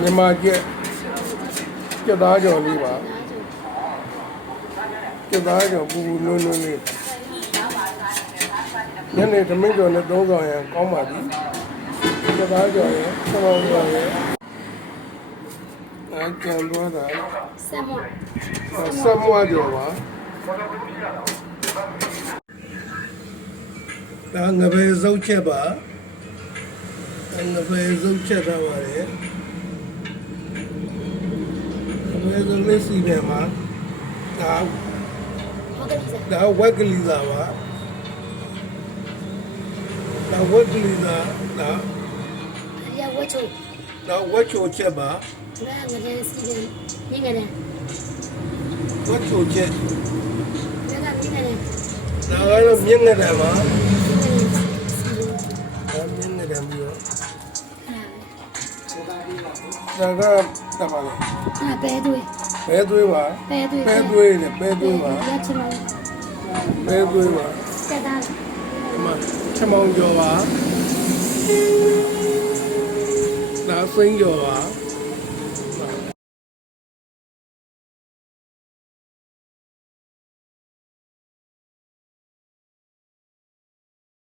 မြန်မာကျက်သားကြော်လေးပါကျက်သားကြော်ပူပူနွန်းနွန်းလေးညနေသမင်းကြော်နဲ့သုံးဆောင်ရန်ကောင်းပါပြီကျက်သားကြော်ရယ်ဆမောင်းကြော်ရယ်ကြံသွားတာဆက်မွားကြော်ပါဒါငပဲစုပ်ချက်ပါငပဲစုပ်ချက်ထားပါတယ်ငပဲစုပ်လေးစီပြန်ပါဒါဝက်ကလေးစားပါဒါဝက်ကလေးစားဒါဝက်ချိုချက်ပါဝက်ချိုချက်ဒါကတော့မြင့်နေတယ်ပါမြင့်နေတယ်ပြီးတော့ဒါကတပါလေပဲသွေးပါပဲသွေးနဲ့ပဲသွေးပါပဲသွေးပါဒီမှာချမောင်ကျော်ပါဒါစိမ့်ကျော်ပါ